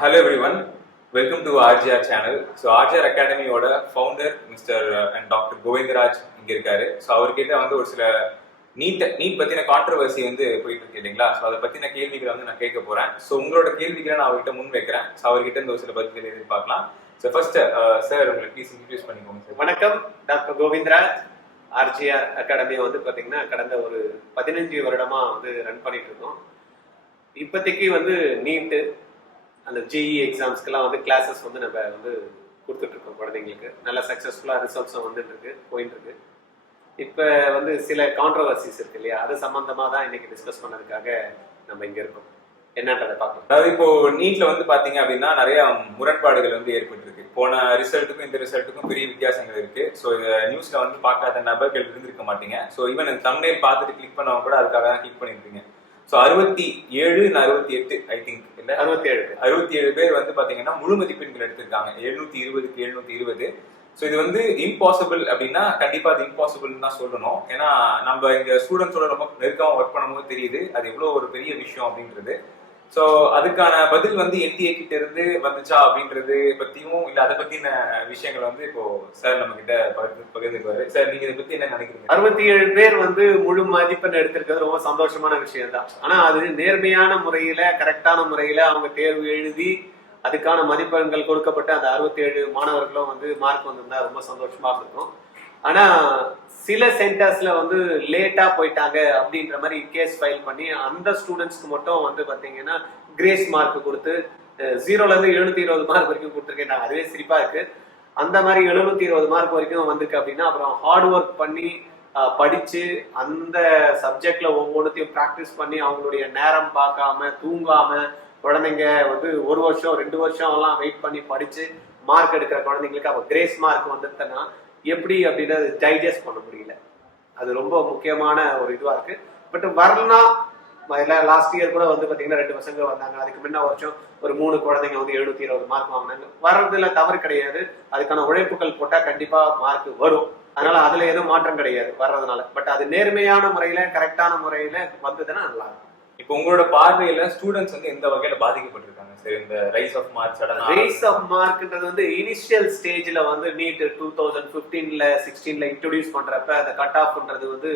Hello everyone, welcome to RGR channel. So RGR Academy ஓட founder mister and doctor Govindaraj இங்க இருக்காரு. So அவர்கிட்ட வந்து ஒரு சில நீட் பத்தின கான்ட்ரவர்சி வந்து போயிட்டு இருக்கு இல்லைங்களா? ஸோ அதை பத்தின கேள்விகளை வந்து நான் கேட்க போறேன். ஸோ உங்களோட கேள்விகளை நான் அவர்கிட்ட முன் வைக்கிறேன். ஸோ அவர்கிட்ட இருந்து ஒரு சில பதில்களை எதிர்பார்க்கலாம். ஸோ ஃபர்ஸ்ட் சார் உங்களுக்கு ப்ளீஸ் இன்ட்ரடியூஸ் பண்ணிக்கோங்க சார். வணக்கம், டாக்டர் கோவிந்தராஜ். ஆர்ஜிஆர் அகாடமியை வந்து பார்த்தீங்கன்னா கடந்த ஒரு 15 வருடமா வந்து ரன் பண்ணிட்டு இருக்கோம். இப்போதைக்கு வந்து நீட்டு அந்த ஜிஇ எக்ஸாம்ஸ்க்கெல்லாம் வந்து கிளாஸஸ் வந்து நம்ம வந்து கொடுத்துட்ருக்கோம். குழந்தைங்களுக்கு நல்ல சக்ஸஸ்ஃபுல்லாக ரிசல்ட்ஸும் வந்துட்டு போயிட்டு இருக்கு. இப்போ வந்து சில கான்ட்ரவர்சிஸ் இருக்கு இல்லையா, அது சம்பந்தமாக தான் இன்னைக்கு டிஸ்கஸ் பண்ணதுக்காக நம்ம இங்கே இருக்கோம். என்னன்றதை பார்க்கலாம். அதாவது இப்போ நீட்ல வந்து பாத்தீங்க அப்படின்னா நிறைய முரண்பாடுகள் வந்து ஏற்பட்டிருக்கு. போன ரிசல்ட்டுக்கும் இந்த ரிசல்ட்டுக்கும் பெரிய வித்தியாசங்கள் இருக்கு. ஸோ இந்த நியூஸ்ல வந்து பார்க்காத நபர்கள் இருந்திருக்க மாட்டீங்க. ஸோ ஈவன் தம்ப்நெயில் பார்த்துட்டு கிளிக் பண்ணவங்க கூட அதுக்காக தான் கிளிக் பண்ணிருக்கீங்க. ஸோ 67 68 ஐ திங்க் இல்ல 67 பேர் வந்து பாத்தீங்கன்னா முழு மதிப்பெண்கள் எடுத்திருக்காங்க. 720க்கு 720. ஸோ இது வந்து இம்பாசிபிள் அப்படின்னா கண்டிப்பா அது இம்பாசிபிள்னு தான் சொல்லணும். ஏன்னா நம்ம இங்க ஸ்டூடெண்ட்ஸோட ரொம்ப நெருக்கமா ஒர்க் பண்ணும்போது தெரியுது அது எவ்வளவு ஒரு பெரிய விஷயம் அப்படின்றது. ஸோ அதுக்கான பதில் வந்து என்டிஏ கிட்ட இருந்து வந்துச்சா அப்படின்றது பத்தியும் இல்ல அதை பத்தின விஷயங்கள் வந்து இப்போ சார் நம்ம கிட்ட பகிர்ந்துக்குவாரு. சார் நீங்க இதை பத்தி என்ன நினைக்கிறீங்க? 67 பேர் வந்து முழு மதிப்பெண் எடுத்திருக்கிறது ரொம்ப சந்தோஷமான விஷயம் தான். ஆனா அது நேர்மையான முறையில கரெக்டான முறையில அவங்க தேர்வு எழுதி அதுக்கான மதிப்பெண்கள் கொடுக்கப்பட்ட அந்த 67 மாணவர்களும் வந்து மார்க் வந்திருந்தா ரொம்ப சந்தோஷமா இருந்திருக்கும். ஆனா சில சென்டர்ஸ்ல வந்து லேட்டா போயிட்டாங்க அப்படின்ற மாதிரி கேஸ் ஃபைல் பண்ணி அந்த ஸ்டூடெண்ட்ஸ்க்கு மட்டும் வந்து பாத்தீங்கன்னா கிரேஸ் மார்க் கொடுத்து 0ல இருந்து 720 மார்க் வரைக்கும் கொடுத்துருக்கேன். அதுவே சிரிப்பா இருக்கு. அந்த மாதிரி 720 மார்க் வரைக்கும் வந்திருக்கு அப்படின்னா அப்புறம் ஹார்ட் ஒர்க் பண்ணி படிச்சு அந்த சப்ஜெக்ட்ல ஒவ்வொன்றுத்தையும் ப்ராக்டிஸ் பண்ணி அவங்களுடைய நேரம் பார்க்காம தூங்காம குழந்தைங்க வந்து 1 வருஷம் 2 வருஷம் எல்லாம் வெயிட் பண்ணி படிச்சு மார்க் எடுக்கிற குழந்தைங்களுக்கு அப்ப கிரேஸ் மார்க் வந்துட்டேன்னா எப்படி அப்படின்னு டைஜஸ்ட் பண்ண முடியல. அது ரொம்ப முக்கியமான ஒரு இதுவா இருக்கு. பட் வரலாம் லாஸ்ட் இயர் கூட வந்து பாத்தீங்கன்னா 2 பசங்க வந்தாங்க. அதுக்கு முன்ன வருஷம் ஒரு 3 குழந்தைங்க வந்து 720 மார்க் வாங்கினாங்க. வர்றதுல தவறு கிடையாது. அதுக்கான உழைப்புகள் போட்டா கண்டிப்பா மார்க் வரும். அதனால அதுல எதுவும் மாற்றம் கிடையாது வர்றதுனால. பட் அது நேர்மையான முறையில கரெக்டான முறையில வந்ததுன்னா நல்லா இருக்கும். இப்போ உங்களோட பார்வையில ஸ்டூடெண்ட்ஸ் வந்து எந்த வகையில பாதிக்கப்பட்டிருக்காங்க சார் இந்த rise of mark? Rise of மார்க்ன்றது வந்து இனிஷியல் ஸ்டேஜ்ல வந்து நீட் 2015ல 16ல இன்ட்ரோடியூஸ் பண்றப்ப அந்த கட் ஆஃப்ன்றது வந்து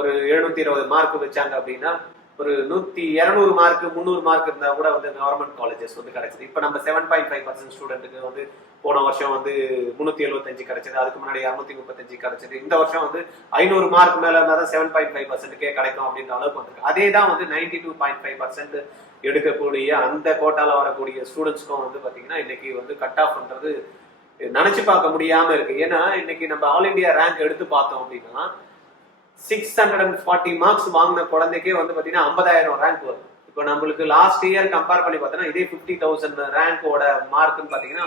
ஒரு 720 மார்க் வச்சாங்க அப்படின்னா ஒரு 200 மார்க் 300 மார்க் இருந்தா கூட வந்து கவர்மெண்ட் காலேஜஸ் வந்து கிடைச்சது. இப்ப நம்ம 7.5% ஸ்டூடெண்ட்டுக்கு வந்து போன வருஷம் வந்து 375 கிடைச்சது. அதுக்கு முன்னாடி 235 கிடைச்சது. இந்த வருஷம் வந்து 500 மார்க் மேல இருந்தா தான் 7.5%க்கே கிடைக்கும் அப்படின்ற அளவுக்கு வந்திருக்கு. அதே தான் வந்து 92.5% எடுக்கக்கூடிய அந்த கோட்டால வரக்கூடிய ஸ்டூடெண்ட்ஸ்க்கும் வந்து பாத்தீங்கன்னா இன்னைக்கு வந்து கட் ஆஃப்ன்றது நினைச்சு பார்க்க முடியாம இருக்கு. ஏன்னா இன்னைக்கு நம்ம ஆல் இண்டியா ரேங்க் எடுத்து பார்த்தோம் அப்படின்னா 640 மார்க்ஸ் வாங்கின குழந்தைக்கே வந்து பாத்தீங்கன்னா 50,000 ரேங்க் வரும். இப்போ நம்மளுக்கு லாஸ்ட் இயர் கம்பேர் பண்ணி பார்த்தோம்னா இதே 50,000 ரேங்கோட மார்க்னு பாத்தீங்கன்னா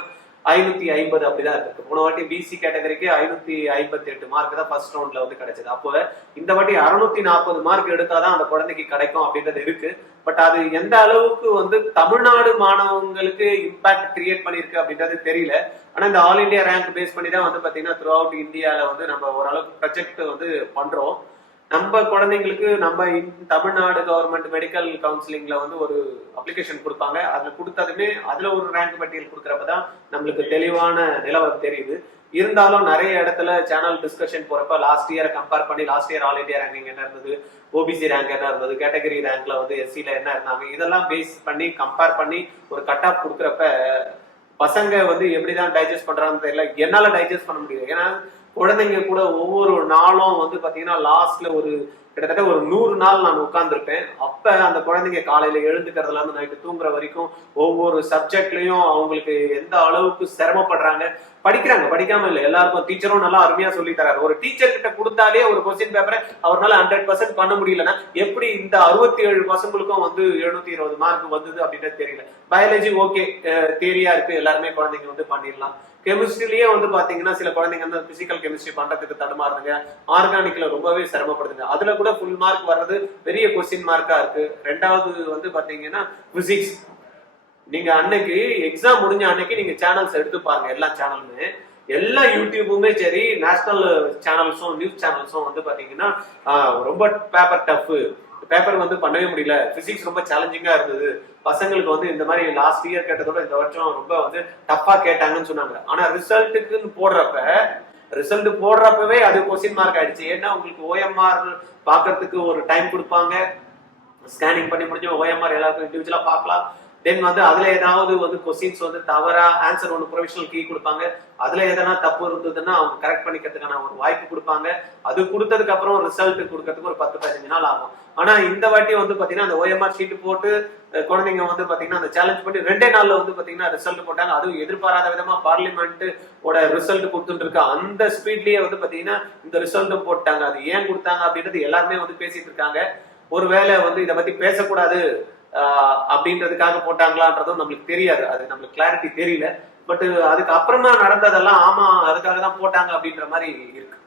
550 அப்படிதான் இருக்கு. போன வாட்டி பிசி கேட்டகரிக்கு 558 மார்க் தான் ஃபர்ஸ்ட் ரவுண்ட்ல வந்து கிடைச்சது. அப்போ இந்த வாட்டி 640 மார்க் எடுத்தாதான் அந்த குழந்தைக்கு கிடைக்கும் அப்படின்றது இருக்கு. பட் அது எந்த அளவுக்கு வந்து தமிழ்நாடு மாணவங்களுக்கு இம்பாக்ட் கிரியேட் பண்ணிருக்கு அப்படின்றது தெரியல. ஆனா இந்த ஆல் இண்டியா ரேங்க் பேஸ் பண்ணி தான் வந்து பாத்தீங்கன்னா த்ரூ அவுட் இந்தியால வந்து நம்ம ஓரளவுக்கு ப்ராஜெக்ட் வந்து பண்றோம். நம்ம குழந்தைங்களுக்கு நம்ம தமிழ்நாடு கவர்மெண்ட் மெடிக்கல் கவுன்சிலிங்ல வந்து ஒரு அப்ளிகேஷன் கொடுப்பாங்க. அதுல கொடுத்ததுமே அதுல ஒரு ரேங்க் பட்டியல் கொடுக்குறப்பதான் நம்மளுக்கு தெளிவான நிலவரம் தெரியுது. இருந்தாலும் நிறைய இடத்துல சேனல் டிஸ்கஷன் போறப்ப லாஸ்ட் இயரை கம்பேர் பண்ணி last year all India ranking என்ன இருந்தது, ஓபிசி ரேங்க் என்ன இருந்தது, கேட்டகரி ரேங்க்ல வந்து எஸ்சில என்ன இருந்தாங்க, இதெல்லாம் பேஸ் பண்ணி கம்பேர் பண்ணி ஒரு கட் ஆஃப் கொடுக்குறப்ப பசங்க வந்து எப்படிதான் டைஜஸ்ட் பண்றாங்கன்னு தெரியல. என்னால டைஜஸ்ட் பண்ண முடியாது. ஏன்னா குழந்தைங்க கூட ஒவ்வொரு நாளும் வந்து பாத்தீங்கன்னா லாஸ்ட்ல ஒரு கிட்டத்தட்ட ஒரு 100 நாள் நான் உட்கார்ந்துருப்பேன். அப்ப அந்த குழந்தைங்க காலையில எழுந்துக்கிறதுல இருந்து நைட்டு தூங்குற வரைக்கும் ஒவ்வொரு சப்ஜெக்ட்லயும் அவங்களுக்கு எந்த அளவுக்கு சிரமப்படுறாங்க. படிக்கிறாங்க, படிக்காம இல்லை. எல்லாருக்கும் டீச்சரும் நல்லா அருமையா சொல்லி தராரு. ஒரு டீச்சர் கிட்ட கொடுத்தாலே ஒரு கொஸ்டின் பேப்பரை அவரால் 100% பண்ண முடியலன்னா எப்படி இந்த 67 பசங்களுக்கும் வந்து 720 மார்க் வந்தது அப்படின்றது தெரியல. பயாலஜி ஓகே, தியரியா இருக்கு, எல்லாருமே குழந்தைங்க வந்து பண்ணிடலாம். கெமிஸ்ட்ரிலேயே வந்து பாத்தீங்கன்னா சில குழந்தைங்க வந்து பிசிக்கல் கெமிஸ்ட்ரி பண்றதுக்கு தடுமாறுதுங்க. ஆர்கானிக்ல ரொம்பவே சிரமப்படுதுங்க. அதுல கூட ஃபுல் மார்க் வர்றது பெரிய கொஸ்டின் மார்க்கா இருக்கு. ரெண்டாவது வந்து பாத்தீங்கன்னா பிசிக்ஸ். நீங்க அன்னைக்கு எக்ஸாம் முடிஞ்ச அன்னைக்கு நீங்க சேனல்ஸ் எடுத்து பாருங்க. எல்லா சேனலுமே எல்லா யூடியூபுமே சரி, நேஷனல் சேனல்ஸும் நியூஸ் சேனல்ஸும் வந்து பாத்தீங்கன்னா ரொம்ப பேப்பர் டஃப், பேப்பர் வந்து பண்ணவே முடியல, பிசிக்ஸ் ரொம்ப சேலஞ்சிங்கா இருந்தது, பசங்களுக்கு வந்து இந்த மாதிரி லாஸ்ட் இயர் கேட்டதோட இந்த வருஷம் ரொம்ப வந்து டஃப்பா கேட்டாங்கன்னு சொன்னாங்க. ஆனா ரிசல்ட்டுக்குன்னு போடுறப்பவே அது கொஸ்டின் மார்க் ஆயிடுச்சு. ஏன்னா உங்களுக்கு ஓஎம்ஆர் பாக்குறதுக்கு ஒரு டைம் கொடுப்பாங்க, ஸ்கேனிங் பண்ணி முடிஞ்சு ஓஎம்ஆர் எல்லாருக்கும் இண்டிவிஜுவலா பார்க்கலாம். தென் வந்து அதுல ஏதாவது வந்து கொஸ்டின்ஸ் வந்து தவறா ஆன்சர் ஒன்று ப்ரொவிஷனல் கீ கொடுப்பாங்க, அதுல எதனா தப்பு இருந்ததுன்னா அவங்க கரெக்ட் பண்ணிக்கிறதுக்கான ஒரு வாய்ப்பு கொடுப்பாங்க. அது கொடுத்ததுக்கு அப்புறம் ரிசல்ட் கொடுக்கறதுக்கு ஒரு 10-15 நாள் ஆகும். ஆனா இந்த வாட்டி வந்து பாத்தீங்கன்னா அந்த ஓஎம்ஆர் ஷீட் போட்டு குழந்தைங்க வந்து பாத்தீங்கன்னா அந்த சேலஞ்ச் பண்ணி 2 நாள்ல வந்து பாத்தீங்கன்னா ரிசல்ட் போட்டாங்க. அதுவும் எதிர்பாராத விதமா பார்லிமெண்ட் ஓட ரிசல்ட் கொடுத்துட்டு இருக்க அந்த ஸ்பீட்லயே வந்து பாத்தீங்கன்னா இந்த ரிசல்ட்டும் போட்டாங்க. அது ஏன் கொடுத்தாங்க அப்படின்றது எல்லாருமே வந்து பேசிட்டு இருக்காங்க. ஒருவேளை வந்து இதை பத்தி பேசக்கூடாது அப்படின்றதுக்காக போட்டாங்களான்றதும் நம்மளுக்கு தெரியாது, அது நம்மளுக்கு கிளாரிட்டி தெரியல. பட் அதுக்கு அப்புறமா நடந்ததெல்லாம் ஆமா அதுக்காக தான் போட்டாங்க அப்படின்ற மாதிரி இருக்கு.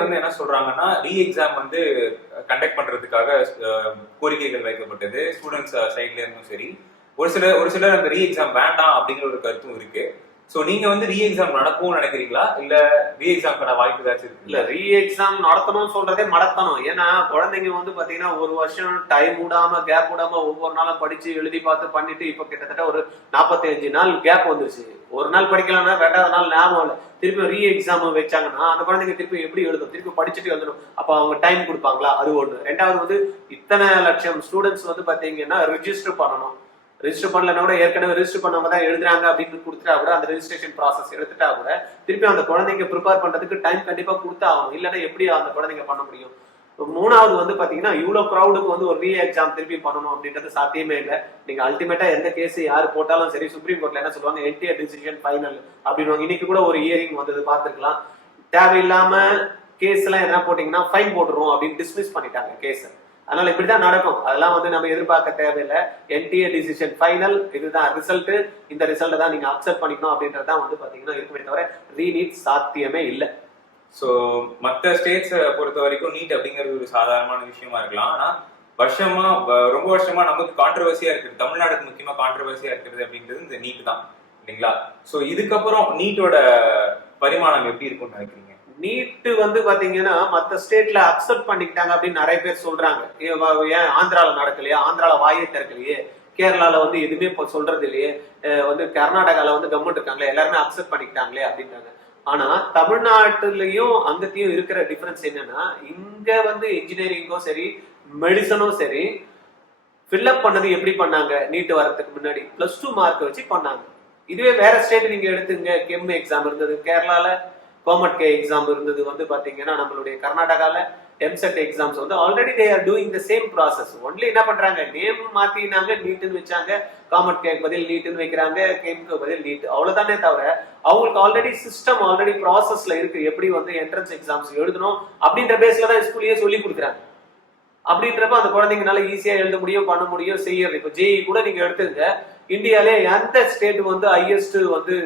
வந்து என்ன சொல்றாங்கன்னா ரீ எக்ஸாம் வந்து கண்டக்ட் பண்றதுக்காக கோரிக்கைகள் வைக்கப்பட்டது ஸ்டூடெண்ட்ஸ் சைட்ல இருந்தும் சரி. ஒரு சிலர் அந்த ரீ எக்ஸாம் வேண்டாம் அப்படிங்கிற ஒரு கருத்தும் இருக்கு. சோ நீங்க வந்து ரீ எக்ஸாம் நடக்கும்னு நினைக்கிறீங்களா, இல்ல ரீ எக்ஸாம்க்கான வாய்ப்பு ஏதாச்சும் இருக்கு? இல்ல, ரீ எக்ஸாம் நடத்தணும்னு சொல்றதே மடத்தணும். ஏன்னா குழந்தைங்க வந்து பாத்தீங்கன்னா ஒரு வருஷம் டைம் விடாம கேப் விடாம ஒவ்வொரு நாளும் படிச்சு எழுதி பார்த்து பண்ணிட்டு இப்ப கிட்டத்தட்ட ஒரு 45 நாள் கேப் வந்துருச்சு. ஒரு நாள் படிக்கலாம்னா 2வது நாள் ஞாபகம் இல்லை, திருப்பி ரீ எக்ஸாம் வச்சாங்கன்னா அந்த குழந்தைங்க திருப்பி எப்படி எழுதும், திருப்பி படிச்சுட்டு எழுதணும். அப்ப அவங்க டைம் கொடுப்பாங்களா, அது ஒண்ணு. 2வது வந்து இத்தனை லட்சம் ஸ்டூடெண்ட்ஸ் வந்து பாத்தீங்கன்னா ரிஜிஸ்டர் பண்ணணும். ரிஜிஸ்டர் பண்ணலன்னா கூட ஏற்கனவே ரிஜிஸ்டர் பண்ணவங்க தான் எழுதுறாங்க அப்படின்னு கொடுத்துட்டா கூட அந்த ரெஜிஸ்ட்ரேஷன் ப்ராசஸ் எடுத்துட்டா கூட திருப்பி அந்த குழந்தைங்க ப்ரிப்பேர் பண்றதுக்கு டைம் கண்டிப்பா கொடுத்தா ஆகும். இல்லைன்னா எப்படி அந்த குழந்தைங்க பண்ண முடியும்? 3வது வந்து பாத்தீங்கன்னா இவ்வளவு க்ரௌடுக்கு வந்து ஒரு ரீ எக்ஸாம் திருப்பி பண்ணணும் அப்படின்றது சாத்தியமே இல்லை. நீங்க அல்டிமேட்டா எந்த கேஸ் யாரு போட்டாலும் சரி, சுப்ரீம் கோர்ட்ல என்ன சொல்லுவாங்க, என்டிஆர் டிசிஷன் ஃபைனல் அப்படின்னு. இன்னைக்கு கூட ஒரு ஹியரிங் வந்தது பார்த்துருக்கலாம். தேவையில்லாம கேஸ் எல்லாம் எதனா போட்டீங்கன்னா ஃபைன் போட்டுருவோம் அப்படின்னு டிஸ்மிஸ் பண்ணிட்டாங்க கேஸ். அதனால இப்படிதான் நடக்கும். அதெல்லாம் வந்து நம்ம எதிர்பார்க்க தேவையில்லை. என்டிஏ டிசிஷன் ஃபைனல், இதுதான் ரிசல்ட், இந்த ரிசல்ட் தான் நீங்க அக்செப்ட் பண்ணிக்கணும் அப்படின்றதான் வந்து பாத்தீங்கன்னா இருக்குமே தவிர ரீநீட் சாத்தியமே இல்லை. ஸோ மற்ற ஸ்டேட்ஸை பொறுத்த வரைக்கும் நீட் அப்படிங்கிறது ஒரு சாதாரணமான விஷயமா இருக்கலாம். ஆனா ரொம்ப வருஷமா நமக்கு கான்ட்ரவர்சியா இருக்குது, தமிழ்நாடுக்கு முக்கியமா கான்ட்ரவர்சியா இருக்கிறது அப்படின்றது இந்த நீட் தான் இல்லைங்களா? ஸோ இதுக்கப்புறம் நீட்டோட பரிமாணம் எப்படி இருக்கும்னு நினைக்கிறீங்க? நீட் வந்து பாத்தீங்கன்னா மத்த ஸ்டேட்ல அக்செப்ட் பண்ணிக்கிட்டாங்க அப்படின்னு நிறைய பேர் சொல்றாங்க. ஏன் ஆந்திரால நடக்கலையா, ஆந்திரால வாயை திறக்கலையே, கேரளால வந்து எதுவுமே சொல்றது இல்லையே, வந்து கர்நாடகால வந்து கவர்மெண்ட் இருக்காங்களே, எல்லாருமே அக்செப்ட் பண்ணிக்கிட்டாங்களே அப்படின்றாங்க. ஆனா தமிழ்நாட்டுலயும் அங்கத்தையும் இருக்கிற டிஃபரன்ஸ் என்னன்னா, இங்க வந்து இன்ஜினியரிங்கும் சரி மெடிசனும் சரி ஃபில்அப் பண்ணது எப்படி பண்ணாங்க, நீட் வரதுக்கு முன்னாடி +2 மார்க் வச்சு பண்ணாங்க. இதுவே வேற ஸ்டேட் நீங்க எடுத்துங்க, கெம் எக்ஸாம் இருந்தது கேரளால, கவர்மெண்ட் எக்ஸாம் இருந்தது வந்து பாத்தீங்கன்னா நம்மளுடைய கர்நாடகால, எம்செட் எக்ஸாம்ஸ் வந்து already they are doing the same process. Only என்ன பண்றாங்க, நேம் மாத்தினாங்க, நீட்னு வச்சாங்க, கவர்மெண்ட் கேக்கு பதில் நீட்னு வைக்கிறாங்க, கேம்க்கு பதில் நீட், அவ்வளவுதானே தவிர அவங்களுக்கு ஆல்ரெடி சிஸ்டம் ஆல்ரெடி ப்ராசஸ்ல இருக்கு. எப்படி வந்து என்ட்ரன்ஸ் எக்ஸாம்ஸ் எழுதணும் அப்படின்ற பேஸ்ல தான் ஸ்கூல்லயே சொல்லி கொடுக்குறாங்க. அப்படின்றப்ப அந்த குழந்தைங்கனால ஈஸியா எழுத முடியும், பண்ண முடியும், செய்யறது. இப்ப ஜேஇ கூட நீங்க எடுத்துங்க, இந்தியாலே எந்த ஸ்டேட் வந்து ஹையஸ்ட் வந்து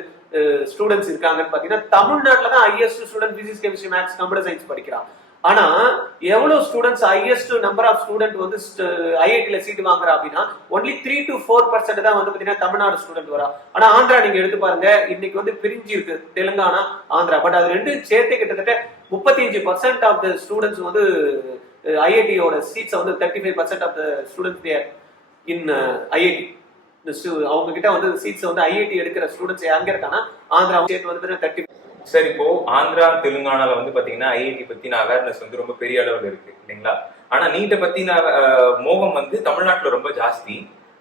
ஸ்டூடெண்ட்ஸ் இருக்காங்கன்னு பாத்தீங்கன்னா தமிழ்நாட்டுல தான் highest student physics chemistry maths computer science படிக்கிறான். ஆனா எவ்வளவு students highest number of student வந்து ஐஐடில சீட் வாங்குறா அப்படின்னா ஒன்லி 3 to 4% தான் வந்து பாத்தீங்கன்னா தமிழ்நாடு ஸ்டூடெண்ட் வரா. ஆனா ஆந்திரா நீங்க எடுத்து பாருங்க, இன்னைக்கு வந்து பிரிஞ்சு இருக்கு தெலுங்கானா ஆந்திரா. பட் அது ரெண்டு சேர்த்து கிட்டத்தட்ட 35% ஆஃப் த ஸ்டூடெண்ட்ஸ் வந்து ஐஐடியோட சீட்ஸ் வந்து 35% of the students there in IIT. அவங்க கிட்ட வந்து சீட்ஸ் வந்து ஐஐடி எடுக்கிற ஸ்டூடெண்ட்ஸ் எங்க இருக்கானா ஆந்திரா ஸ்டேட் வந்து 30. சார், இப்போ ஆந்திரா தெலுங்கானால வந்து பாத்தீங்கன்னா ஐஐடி பத்தின அவேர்னஸ் வந்து ரொம்ப பெரிய அளவில் இருக்கு இல்லைங்களா? ஆனா நீட்டை பத்தின மோகம் வந்து தமிழ்நாட்டுல ரொம்ப ஜாஸ்தி.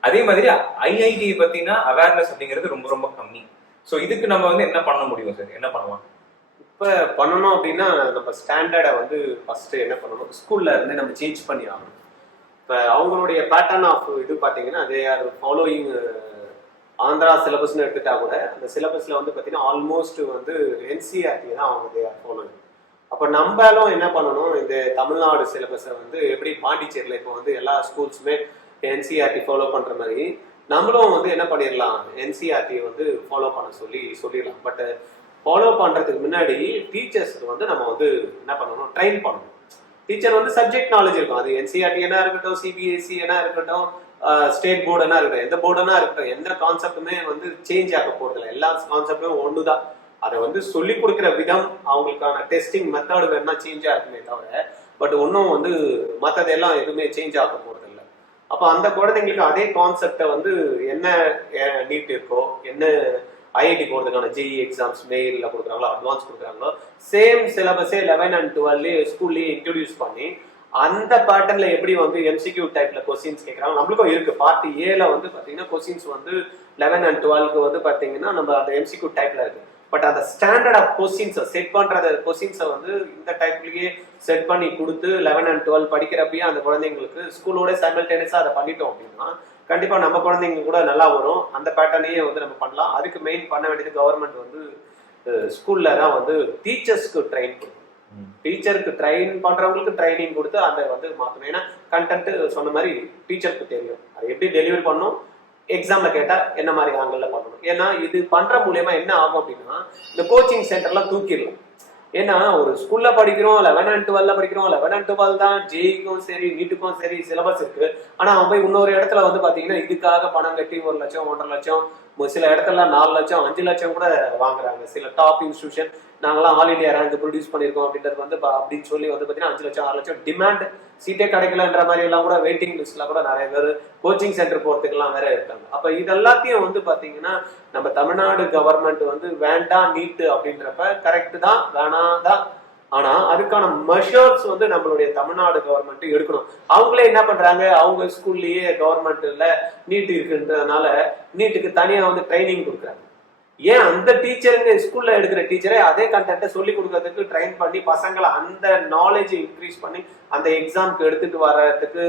அதே மாதிரி ஐஐடி பத்தின அவேர்னஸ் அப்படிங்கிறது ரொம்ப ரொம்ப கம்மி. ஸோ இதுக்கு நம்ம வந்து என்ன பண்ண முடியும் சார், என்ன பண்ணலாம்? இப்ப பண்ணணும் அப்படின்னா நம்ம ஸ்டாண்டர்டை வந்து ஃபர்ஸ்ட் என்ன பண்ணணும், ஸ்கூல்ல இருந்து நம்ம சேஞ்ச் பண்ணி ஆகணும். இப்ப அவங்களுடைய பேட்டர்ன் ஆஃப் இது பாத்தீங்கன்னா தே ஆர் ஃபாலோயிங் ஆந்திரா சிலபஸ்ன்னு எடுத்துட்டா கூட அந்த சிலபஸ்ல வந்து பாத்தீங்கன்னா ஆல்மோஸ்ட் வந்து என்சிஆர்டி தான் அவங்க தே ஆர் ஃபாலோயிங். அப்ப நம்மளும் என்ன பண்ணணும், இந்த தமிழ்நாடு சிலபஸை வந்து எப்படி பாண்டிச்சேரியில இப்போ வந்து எல்லா ஸ்கூல்ஸுமே என்சிஆர்டி ஃபாலோ பண்ற மாதிரி நம்மளும் வந்து என்ன பண்ணிடலாம், என்சிஆர்டி வந்து ஃபாலோ பண்ண சொல்லிடலாம். பட் ஃபாலோ பண்றதுக்கு முன்னாடி டீச்சர்ஸ்க்கு வந்து நம்ம வந்து என்ன பண்ணணும், ட்ரெயின் பண்ணணும். டீச்சர் வந்து சப்ஜெக்ட் நாலேஜ் இருக்கும், அது என்சிஆர்டி என்ன இருக்கட்டும், சிபிஎஸ்சி என்ன இருக்கட்டும், ஸ்டேட் போர்டு என்ன இருக்கட்டும், எந்த போர்டுனா இருக்கட்டும், எந்த கான்செப்டுமே வந்து சேஞ்ச் ஆக போறதில்லை. எல்லா கான்செப்டும் ஒண்ணுதான். அதை வந்து சொல்லி கொடுக்குற விதம், அவங்களுக்கான டெஸ்டிங் மெத்தட் வேணா சேஞ்ச் ஆகுமே தவிர பட் ஒன்னும் வந்து மற்றதெல்லாம் எதுவுமே சேஞ்ச் ஆக போறது அப்ப அந்த குழந்தைங்களுக்கு அதே கான்செப்டை வந்து என்ன நீட் இருக்கோ, என்ன ஐஐடி போறதுக்கான ஜேஇ எக்ஸாம்ஸ் மெயில்ல கொடுக்குறாங்களோ, அட்வான்ஸ் கொடுக்குறாங்களோ, சேம் சிலபஸே 11 and 12 ஸ்கூல்லயே இன்ட்ரோடியூஸ் பண்ணி அந்த பேட்டர்ன்ல எப்படி வந்து எம்சிக்யூ டைப்ல கொஸ்டின்ஸ் கேட்கறாங்க. நம்மளுக்கும் இருக்கு பார்ட் ஏல வந்து பாத்தீங்கன்னா கொஸ்டின்ஸ் வந்து 11 and 12க்கு வந்து பாத்தீங்கன்னா நம்ம அந்த எம்சிக்யூ டைப்ல இருக்கு. பட் அந்த ஸ்டாண்டர்ட் ஆஃப் கொஸ்டின்ஸை செட் பண்ற கொஸ்டின்ஸை வந்து இந்த டைப்லயே செட் பண்ணி கொடுத்து 11 and 12 படிக்கிறப்பயே அந்த குழந்தைங்களுக்கு ஸ்கூலோட சைமல்டேனியஸா அதை பண்ணிட்டோம் அப்படின்னா கண்டிப்பா நம்ம குழந்தைங்க கூட நல்லா வரும். அந்த பேட்டர்னையே வந்து நம்ம பண்ணலாம். அதுக்கு மெயின் பண்ண வேண்டியது கவர்மெண்ட் வந்து ஸ்கூல்ல தான் வந்து டீச்சர்ஸ்க்கு ட்ரெயின் கொடுக்கும். டீச்சருக்கு ட்ரெயின் பண்றவங்களுக்கு ட்ரைனிங் கொடுத்து அதை வந்து மாற்றணும். ஏன்னா கண்டென்ட் சொன்ன மாதிரி டீச்சருக்கு தெரியும் அதை எப்படி டெலிவரி பண்ணணும், எக்ஸாம்ல கேட்டா என்ன மாதிரி ஆங்கிள் பண்ணணும். ஏன்னா இது பண்ற மூலியமா என்ன ஆகும் அப்படின்னா இந்த கோச்சிங் சென்டர்லாம் தூக்கிடலாம். ஏன்னா ஒரு ஸ்கூல்ல படிக்கிறோம், 11 and 12 படிக்கிறோம், 11 and 12 தான் ஜேஇக்கும் சரி நீட்டுக்கும் சரி சிலபஸ் இருக்கு. ஆனா அவன் போய் இன்னொரு இடத்துல வந்து பாத்தீங்கன்னா இதுக்காக பணம் கட்டி 1 லட்சம் 1.5 லட்சம், சில இடத்துல 4 லட்சம் 5 லட்சம் கூட வாங்குறாங்க. சில டாப் இன்ஸ்டிடியூஷன் நாங்களாம் ஆல் இண்டியா ரேங்க் ப்ரொடியூஸ் பண்ணிருக்கோம் அப்படின்றது வந்து அப்படின்னு சொல்லி வந்து பாத்தீங்கன்னா 5 லட்சம் 6 லட்சம் டிமாண்ட், சீட்டே கிடைக்கலன்ற மாதிரி எல்லாம் கூட வெயிட்டிங் லிஸ்ட்ல கூட நிறைய பேர் கோச்சிங் சென்டர் போறதுக்குலாம் வேற இருக்காங்க. அப்ப இது எல்லாத்தையும் வந்து பாத்தீங்கன்னா நம்ம தமிழ்நாடு கவர்மெண்ட் வந்து வேண்டாம் நீட்டு அப்படின்றப்ப கரெக்ட் தான், வேணாதான். ஆனா அதுக்கான மெஷர்ஸ் வந்து நம்மளுடைய தமிழ்நாடு கவர்மெண்ட் எடுக்கணும். அவங்களே என்ன பண்றாங்க, அவங்க ஸ்கூல்லயே கவர்மெண்ட்ல நீட் இருக்குன்றதுனால நீட்டுக்கு தனியா வந்து ட்ரைனிங் கொடுக்குறாங்க. ஏன் அந்த டீச்சருங்க ஸ்கூல்ல எடுக்கிற டீச்சரே அதே கண்டென்ட்டை சொல்லி கொடுக்கறதுக்கு ட்ரைன் பண்ணி பசங்களை அந்த நாலேஜ் இன்க்ரீஸ் பண்ணி அந்த எக்ஸாம்க்கு எடுத்துட்டு வர்றதுக்கு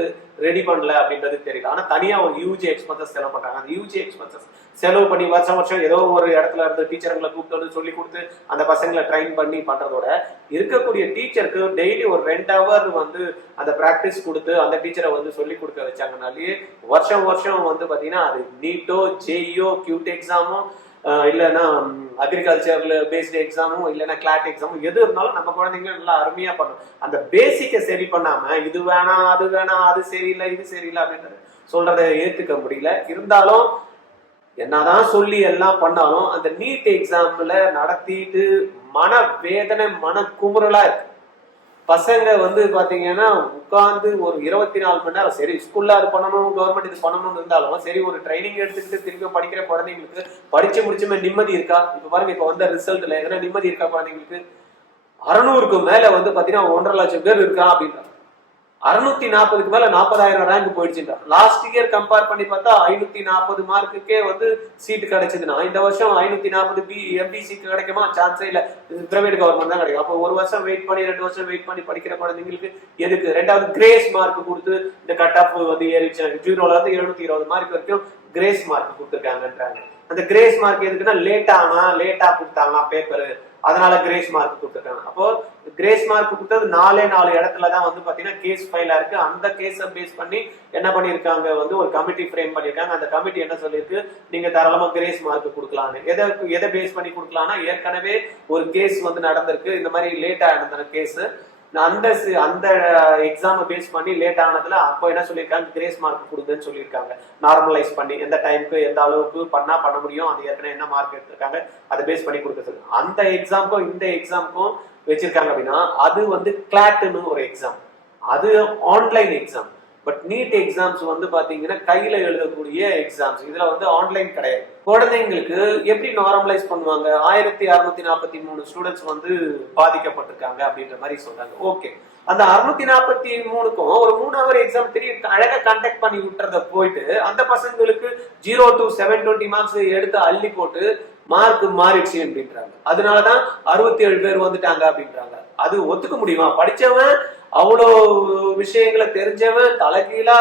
ரெடி பண்ணல அப்படின்றது தெரியல. ஆனா தனியா ஒரு யூஜி எக்ஸ்பென்சஸ் செலவு பண்றாங்க. அந்த யூஜி எக்ஸ்பென்சஸ் செலவு பண்ணி வருஷம் ஏதோ ஒரு இடத்துல இருந்து டீச்சருங்களை கூப்பிட்டு வந்து சொல்லி கொடுத்து அந்த பசங்களை ட்ரைன் பண்ணி பண்றதோட இருக்கக்கூடிய டீச்சருக்கு டெய்லி ஒரு 2 hour வந்து அந்த பிராக்டிஸ் கொடுத்து அந்த டீச்சரை வந்து சொல்லி கொடுக்க வச்சாங்கனாலே வருஷம் வந்து பாத்தீங்கன்னா அது நீட்டோ ஜேஇயோ கியூட் எக்ஸாமோ இல்லைன்னா அக்ரிகல்ச்சர்ல பேஸ்டு எக்ஸாமும் இல்லைன்னா கிளாட் எக்ஸாமும் எது இருந்தாலும் நம்ம குழந்தைங்க நல்லா அருமையா பண்ணும். அந்த பேசிக்கை சரி பண்ணாம இது வேணாம் அது வேணாம் அது சரியில்லை இது சரியில்லை அப்படின்றது சொல்றதை ஏத்துக்க முடியல. இருந்தாலும் என்னதான் சொல்லி எல்லாம் பண்ணாலும் அந்த நீட் எக்ஸாம்ல நடத்திட்டு மன வேதனை மன குமுறலா இருக்கு. பசங்க வந்து பாத்தீங்கன்னா உட்கார்ந்து ஒரு 24 மணி நேரம் சரி ஸ்கூல்ல அது பண்ணணும் கவர்மெண்ட் இது பண்ணணும்னு இருந்தாலும் சரி ஒரு ட்ரைனிங் எடுத்துக்கிட்டு திரும்ப படிக்கிற குழந்தைங்களுக்கு படிச்சு முடிச்சுமே நிம்மதி இருக்கா? இப்ப பாருங்க, இப்ப வந்த ரிசல்ட்ல எதனா நிம்மதி இருக்கா குழந்தைங்களுக்கு? 600க்கு மேல வந்து பாத்தீங்கன்னா 1.5 லட்சம் பேர் இருக்கா அப்படின்றாங்க. 640க்கு மேல 40,000 ரேங்க் போயிடுச்சுன்றா. லாஸ்ட் இயர் கம்பேர் பண்ணி பார்த்தா 540 மார்க்குக்கே வந்து சீட்டு கிடைச்சதுன்னா இந்த வருஷம் 540 எம்பிசிக்கு கிடைக்குமா? சான்ஸே இல்ல. பிரைவேட் கவர்மெண்ட் தான் கிடைக்கும். அப்போ 1 வருஷம் வெயிட் பண்ணி 2 வருஷம் வெயிட் பண்ணி படிக்கிற குழந்தைங்களுக்கு எதுக்கு? ரெண்டாவது கிரேஸ் மார்க் கொடுத்து இந்த கட் ஆஃப் வந்து ஏறிச்சு 0ல இருந்து 720 மார்க் வரைக்கும் கிரேஸ் மார்க் கொடுத்துருக்காங்கன்றாங்க. அந்த கிரேஸ் மார்க் எதுக்குன்னா லேட்டா கொடுத்தாங்களா பேப்பரு, அதனால கிரேஸ் மார்க் கொடுத்துருக்காங்க. அப்போ கிரேஸ் மார்க் கொடுத்தது 4 இடத்துலதான் வந்து பாத்தீங்கன்னா கேஸ் ஃபைலா இருக்கு. அந்த கேஸை பேஸ் பண்ணி என்ன பண்ணிருக்காங்க வந்து ஒரு கமிட்டி ஃப்ரேம் பண்ணிருக்காங்க. அந்த கமிட்டி என்ன சொல்லிருக்கு, நீங்க தாராளமா கிரேஸ் மார்க் கொடுக்கலான்னு. எதை பேஸ் பண்ணி கொடுக்கலாம்னா ஏற்கனவே ஒரு கேஸ் வந்து நடந்திருக்கு, இந்த மாதிரி லேட்டா நடந்த கேஸ். அந்த எக்ஸாம் பேஸ் பண்ணி லேட் ஆனதுல அப்போ என்ன சொல்லியிருக்காங்க, கிரேஸ் மார்க் கொடுங்கன்னு சொல்லியிருக்காங்க. நார்மலைஸ் பண்ணி எந்த டைமுக்கு எந்த அளவுக்கு பண்ண முடியும், அது ஏற்கனவே என்ன மார்க் எடுத்திருக்காங்க அதை பேஸ் பண்ணி கொடுக்க சொல்லி அந்த எக்ஸாமுக்கும் இந்த எக்ஸாமுக்கும் வச்சிருக்காங்க. அப்படின்னா அது வந்து கிளாட்னு ஒரு எக்ஸாம், அது online exam. But NEET exams வந்து பாத்தீங்கன்னா கையில எழுதக்கூடிய எக்ஸாம்ஸ். இதுல வந்து ஆன்லைன் கிடையாது. குழந்தைங்களுக்கு எப்படி நார்மலைஸ் பண்ணுவாங்க? 1643 ஸ்டூடெண்ட்ஸ் வந்து பாதிக்கப்பட்டிருக்காங்க அப்படின்ற மாதிரி சொல்றாங்க. ஓகே, அந்த 643க்கும் ஒரு 3 hour எக்ஸாம் தெரியும் அழகா கண்டக்ட் பண்ணி விட்டுறத போயிட்டு அந்த பசங்களுக்கு 0 to 720 மார்க்ஸ் எடுத்து அள்ளி போட்டு மார்க் மாறிடுச்சு அப்படின்றாங்க. அதனாலதான் 67 பேர் வந்துட்டாங்க அப்படின்றாங்க. அது ஒத்துக்க முடியுமா? படிச்சவன் அவ்வளோ விஷயங்களை தெரிஞ்சவன் தலைகீழா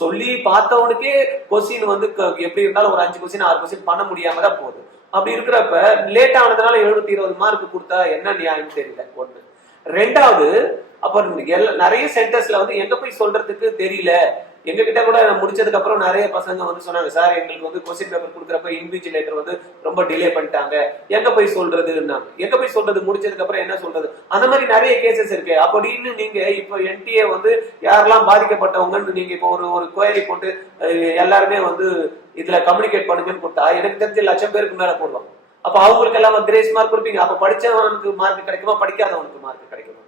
சொல்லி பார்த்தவனுக்கே கொஸ்டின் வந்து எப்படி இருந்தாலும் ஒரு 5 கொஸ்டின் 6 கொஸ்டின் பண்ண முடியாம தான் போகுது. அப்படி இருக்கிறப்ப லேட் ஆனதுனால 720 மார்க் கொடுத்தா என்ன நியாயம் தெரியல. ஒண்ணு. ரெண்டாவது, அப்ப நிறைய சென்டர்ஸ்ல வந்து எங்க போய் சொல்றதுக்கு தெரியல. எங்க கிட்ட கூட முடிச்சதுக்கு அப்புறம் நிறைய பசங்க வந்து சொன்னாங்க, சார் எங்களுக்கு வந்து கொஸ்டின் பேப்பர் கொடுக்குறப்ப இன்விஜிலேட்டர் வந்து ரொம்ப டிலே பண்ணிட்டாங்க, எங்க போய் சொல்றதுன்னா எங்க போய் சொல்றது, முடிச்சதுக்கு அப்புறம் என்ன சொல்றது, அந்த மாதிரி நிறைய கேசஸ் இருக்கு. அப்படின்னு நீங்க இப்போ என்டிஏ வந்து யாரெல்லாம் பாதிக்கப்பட்டவங்கன்னு நீங்க இப்போ ஒரு குவரி போட்டு எல்லாருமே வந்து இதுல கம்யூனிகேட் பண்ணுங்கன்னு கொடுத்தா எனக்கு தெரிஞ்ச 1 லட்சம் பேருக்கு மேல போடுவாங்க. அப்ப அவங்களுக்கு எல்லாம் கிரேஸ் மார்க் கொடுப்பீங்க. அப்ப படிச்சவனுக்கு மார்க் கிடைக்குமா, படிக்காதவனுக்கு மார்க் கிடைக்குமா?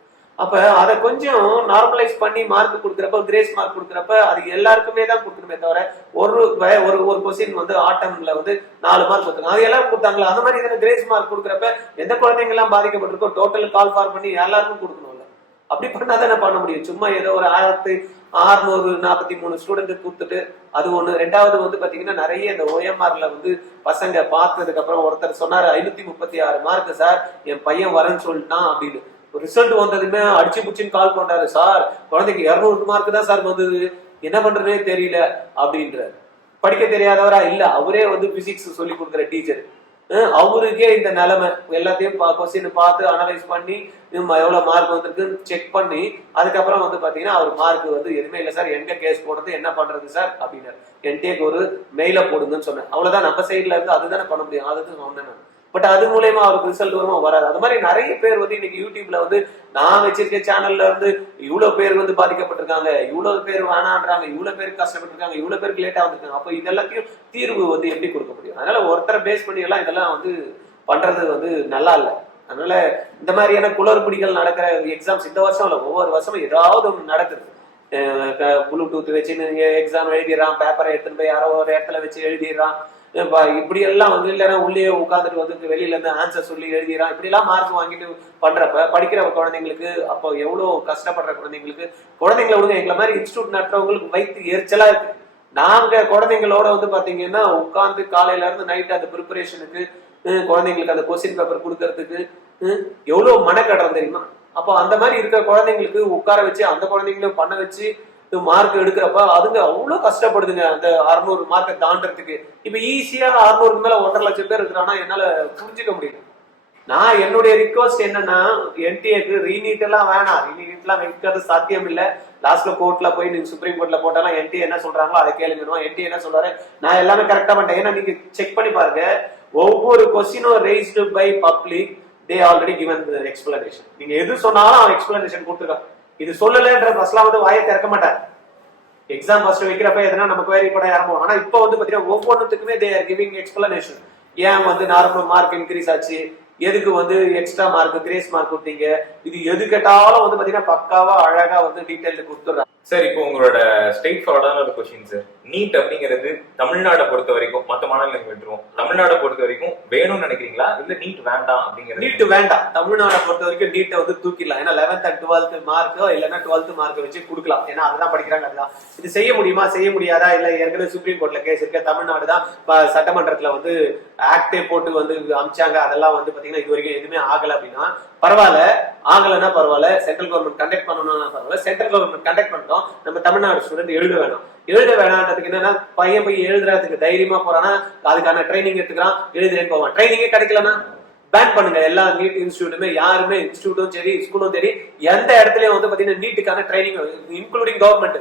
அப்ப அதை கொஞ்சம் நார்மலைஸ் பண்ணி மார்க் கொடுக்குறப்ப, கிரேஸ் மார்க் கொடுக்குறப்ப அது எல்லாருக்குமே தான் கொடுக்கணுமே தவிர ஒரு ஒரு ஒரு கொஸ்டின் வந்து ஆட்டம்ல வந்து 4 மார்க் கொடுத்தாங்க, அது எல்லாரும் கொடுத்தாங்களா? அந்த மாதிரி இதில் கிரேஸ் மார்க் கொடுக்குறப்ப எந்த குழந்தைங்க எல்லாம் பாதிக்கப்பட்டிருக்கோ டோட்டல் கால் ஃபார் பண்ணி எல்லாருக்கும் கொடுக்கணும்ல. அப்படி பண்ணா தானே பண்ண முடியும். சும்மா ஏதோ ஒரு 1643 ஸ்டூடெண்ட் கொடுத்துட்டு அது ஒண்ணு. ரெண்டாவது வந்து பாத்தீங்கன்னா நிறைய இந்த OMRல வந்து பசங்க பார்த்ததுக்கு அப்புறம் ஒருத்தர் சொன்னாரு 536 மார்க் சார், என் பையன் வரேன்னு சொல்லிட்டான் அப்படின்னு. ரிசல்ட் வந்ததுமே அடிச்சு புடிச்சுன்னு கால் பண்றாரு, சார் குழந்தைக்கு 200 மார்க் தான் சார் வந்தது, என்ன பண்றதுனே தெரியல அப்படின்றாரு. படிக்க தெரியாதவரா? இல்ல, அவரே வந்து பிசிக்ஸ் சொல்லி கொடுக்குற டீச்சர். அவருக்கே இந்த நிலைமை. எல்லாத்தையும் கொஸ்டின் பார்த்து அனலைஸ் பண்ணி எவ்வளவு மார்க் வந்திருக்குன்னு செக் பண்ணி அதுக்கப்புறம் வந்து பாத்தீங்கன்னா அவர் மார்க் வந்து எதுவுமே இல்லை சார், எங்க கேஸ் போடுறது, என்ன பண்றது சார் அப்படின்னாரு. என்டேக்கு ஒரு மெயில போடுங்கன்னு சொன்னேன். அவ்வளவுதான், நம்ம சைட்ல இருந்து அதுதானே பண்ண முடியும், அதுதான் சொன்னேன். பட் அது மூலயமா அவருக்கு ரிசல்ட் வருமா? வராது. அது மாதிரி நிறைய பேர் வந்து இன்னைக்கு யூடியூப்ல வந்து நான் வச்சிருக்க சேனல்ல இருந்து இவ்வளவு பேர் வந்து பாதிக்கப்பட்டிருக்காங்க, இவ்வளவு பேர் வேணான்றாங்க, இவ்வளவு பேர் கஷ்டப்பட்டிருக்காங்க, இவ்வளவு பேருக்கு லேட்டா வந்திருக்காங்க. அப்ப இது எல்லாத்தையும் தீர்வு வந்து எப்படி கொடுக்க முடியும்? அதனால ஒருத்தரை பேஸ் பண்ணி எல்லாம் இதெல்லாம் வந்து பண்றது வந்து நல்லா இல்லை. அதனால இந்த மாதிரியான குளறுபடிகள் நடக்கிற எக்ஸாம்ஸ் இந்த வருஷம் இல்ல, ஒவ்வொரு வருஷமும் ஏதாவது ஒன்று நடக்குது. ப்ளூடூத் வச்சு எக்ஸாம் எழுதிடுறான், பேப்பரை எடுத்துட்டு போய் யாரோ ஒரு இடத்துல வச்சு எழுதிடுறான். இப்படி எல்லாம் வந்து இல்லைன்னா உள்ளே உட்காந்துட்டு வந்து வெளியில இருந்து ஆன்சர் சொல்லி எழுதிறான். இப்படி எல்லாம் மார்க் வாங்கிட்டு பண்றப்ப படிக்கிற குழந்தைங்களுக்கு அப்போ எவ்வளவு கஷ்டப்படுற குழந்தைங்களுக்கு, குழந்தைங்களை விடுங்க, எங்களை மாதிரி இன்ஸ்டியூட் நடத்துறவங்களுக்கு வயிற்று எரிச்சலா இருக்கு. நாங்க குழந்தைங்களோட வந்து பாத்தீங்கன்னா உட்காந்து காலையில இருந்து நைட் அந்த ப்ரிப்பரேஷனுக்கு குழந்தைங்களுக்கு அந்த கொஸ்டின் பேப்பர் கொடுக்கறதுக்கு எவ்வளவு மனக்கடன் தெரியுமா? அப்போ அந்த மாதிரி இருக்கிற குழந்தைங்களுக்கு உட்கார வச்சு அந்த குழந்தைங்களும் பண்ண வச்சு மார்க் எடுக்கிறப்ப அதுங்க அவ்வளவு கஷ்டப்படுதுங்க அந்த 600 மார்க்கை தாண்டறதுக்கு. இப்ப ஈஸியா 600 மேல 1.5 லட்சம் பேர் இருக்கிறான்னா என்னால புரிஞ்சுக்க முடியும். நான் என்னுடைய ரிக்வஸ்ட் என்னன்னா, என்டிஏக்கு ரீநீட் எல்லாம் வேணாம், ரீநீட் எல்லாம் வைக்கிறது சாத்தியம் இல்ல. லாஸ்ட்ல கோர்ட்ல போய் நீங்க சுப்ரீம் கோர்ட்ல போட்டாலும் என்டிஏ என்ன சொல்றாங்களோ அதை கேளுங்க. என்டிஏ என்ன சொல்றாரு, நான் எல்லாமே கரெக்டா பண்ணிட்டேன். ஏன்னா நீங்க செக் பண்ணி பாருங்க, ஒவ்வொரு கொஸ்டினும் raised by public, they already given the explanation. நீங்க எது சொன்னாலும் அவன் எக்ஸ்பிளனேஷன் கொடுத்துருக்கான். இது சொல்லலன்ற ஃபர்ஸ்ட்லாம் வந்து வாயை திறக்க மாட்டாங்க. எக்ஸாம் ஃபர்ஸ்ட் வைக்கிறப்ப எதனா நம்ம குவரி பண்ண ஆரம்பம். ஆனா இப்போ வந்து பாத்தீங்கன்னா ஒவ்வொன்றுத்துக்குமே they are giving explanation. ஏன் வந்து நார்மல் மார்க் இன்க்ரீஸ் ஆச்சு, எதுக்கு வந்து எக்ஸ்ட்ரா மார்க் கிரேஸ் மார்க் கொடுத்தீங்க, இது எது கேட்டாலும் வந்து பாத்தீங்கன்னா பக்காவா அழகா வந்து டீடைல் கொடுத்துறாங்க. சார் இப்போ உங்களோட ஸ்ட்ரெயிட் ஃபார்வர்டான ஒரு கொஸ்டின் சார். நீட் அப்படிங்கிறது தமிழ்நாடை பொறுத்த வரைக்கும், மற்ற மாநிலங்களுக்கு விட்டுருவோம், தமிழ்நாடை பொறுத்த வரைக்கும் வேணும்னு நினைக்கிறீங்களா இல்ல நீட் வேண்டாம் அப்படிங்கிறது? நீட் வேண்டாம். தமிழ்நாடை பொறுத்த வரைக்கும் நீட்டை வந்து தூக்கிடலாம். ஏன்னா 11th and 12th மார்க்கோ இல்லைன்னா 12th மார்க்கை வச்சு கொடுக்கலாம். ஏன்னா அதுதான் படிக்கிறாங்க. அதுதான் இது செய்ய முடியுமா, செய்ய முடியாதா? இல்ல ஏற்கனவே சுப்ரீம் கோர்ட்ல கேஸ் இருக்க, தமிழ்நாடு தான் சட்டமன்றத்துல வந்து ஆக்டே போட்டு வந்து அமிச்சாங்க. அதெல்லாம் வந்து பாத்தீங்கன்னா இது வரைக்கும் எதுவுமே ஆகல. அப்படின்னா பரவாயில்ல, ஆகலன்னா பரவாயில்ல, சென்ட்ரல் கவர்மெண்ட் கண்டக்ட் பண்ணணும்னா பரவாயில்ல, சென்ட்ரல் கவர்மெண்ட் கண்டக்ட் பண்ணிட்டோம், நம்ம தமிழ்நாடு ஸ்டூடெண்ட் எழுத வேணான்றதுக்கு என்னன்னா, பையன் போய் எழுதுறதுக்கு தைரியமா போறானா, அதுக்கான ட்ரைனிங் எடுத்துக்கிறான், எழுதுறேன்னு போவான். ட்ரைனிங்கே கிடைக்கலன்னா பேன் பண்ணுங்க. எல்லா நீட் இன்ஸ்டியூட்டுமே, யாருமே இன்ஸ்டியூட்டும் சரி ஸ்கூலும் சரி எந்த இடத்துலயும் வந்து பாத்தீங்கன்னா நீட்டுக்கான ட்ரைனிங் இன்க்ளூடிங் கவர்மெண்ட்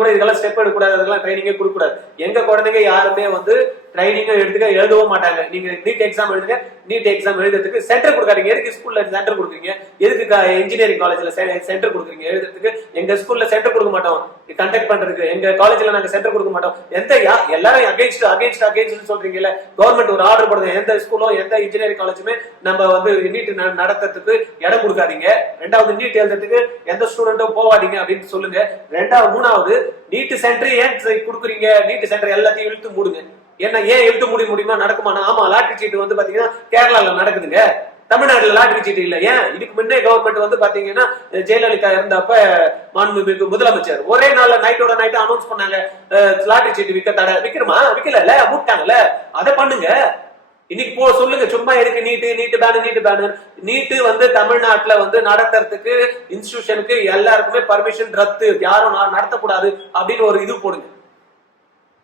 கூட இதெல்லாம் ஸ்டெப் எடுக்கக்கூடாது, அதெல்லாம் ட்ரைனிங்கே கொடுக்கக்கூடாது. எங்க குழந்தைங்க யாருமே வந்து ட்ரைனிங்க எடுத்துக்க எழுதவும் மாட்டாங்க. நீங்க நீட் எக்ஸாம் எழுதுங்க, நீட் எக்ஸாம் எழுதுறதுக்கு சென்டர் கொடுக்காதீங்க. எதுக்கு ஸ்கூல்ல சென்டர் கொடுக்குறீங்க? எதுக்கு இன்ஜினியரிங் காலேஜ்ல சென்டர் கொடுக்குறீங்க எழுதுறதுக்கு? எங்க ஸ்கூல்ல சென்டர் கொடுக்க மாட்டோம் கண்டக்ட் பண்றதுக்கு, எங்க காலேஜ்ல நாங்க சென்டர் கொடுக்க மாட்டோம். எல்லாரும் அகைன்ஸ்ட் சொல்றீங்கல்ல, கவர்மெண்ட் ஒரு ஆர்டர் போடுங்க, எந்த ஸ்கூலோ எந்த இன்ஜினியரிங் காலேஜுமே நம்ம வந்து நீட் நடத்துறதுக்கு இடம் கொடுக்காதீங்க. ரெண்டாவது நீட் எழுதுறதுக்கு எந்த ஸ்டூடெண்ட்டும் போவாதீங்க அப்படின்னு சொல்லுங்க. மூணாவது நீட் சென்டர் ஏன் கொடுக்குறீங்க? நீட் சென்டர் எல்லாத்தையும் இழுத்து மூடுங்க. ஏன்னா ஏன் இழுத்து முடியுமா? நடக்குமா? ஆமா, லாட்டரி சீட்டு வந்து பாத்தீங்கன்னா கேரளால நடக்குதுங்க, தமிழ்நாட்டுல லாட்டரி சீட்டு இல்ல. ஏன்? இதுக்கு முன்னே கவர்மெண்ட் வந்து பாத்தீங்கன்னா ஜெயலலிதா இருந்தப்ப மாண்புமிகு முதலமைச்சர் ஒரே நாள்ல நைட்டோட நைட் அனௌன்ஸ் பண்ணாங்க, லாட்டரி சீட்டு விற்க தடை. விக்கிறமா? விக்கல, மூட்டாங்கல்ல. அதை பண்ணுங்க. இன்னைக்கு சொல்லுங்க, சும்மா எதுக்கு நீட்டு பேனு? நீட்டு வந்து தமிழ்நாட்டுல வந்து நடத்துறதுக்கு இன்ஸ்டிடியூஷனுக்கு எல்லாருக்குமே பர்மிஷன் ரத்து, யாரும் நடத்தக்கூடாது அப்படின்னு ஒரு இது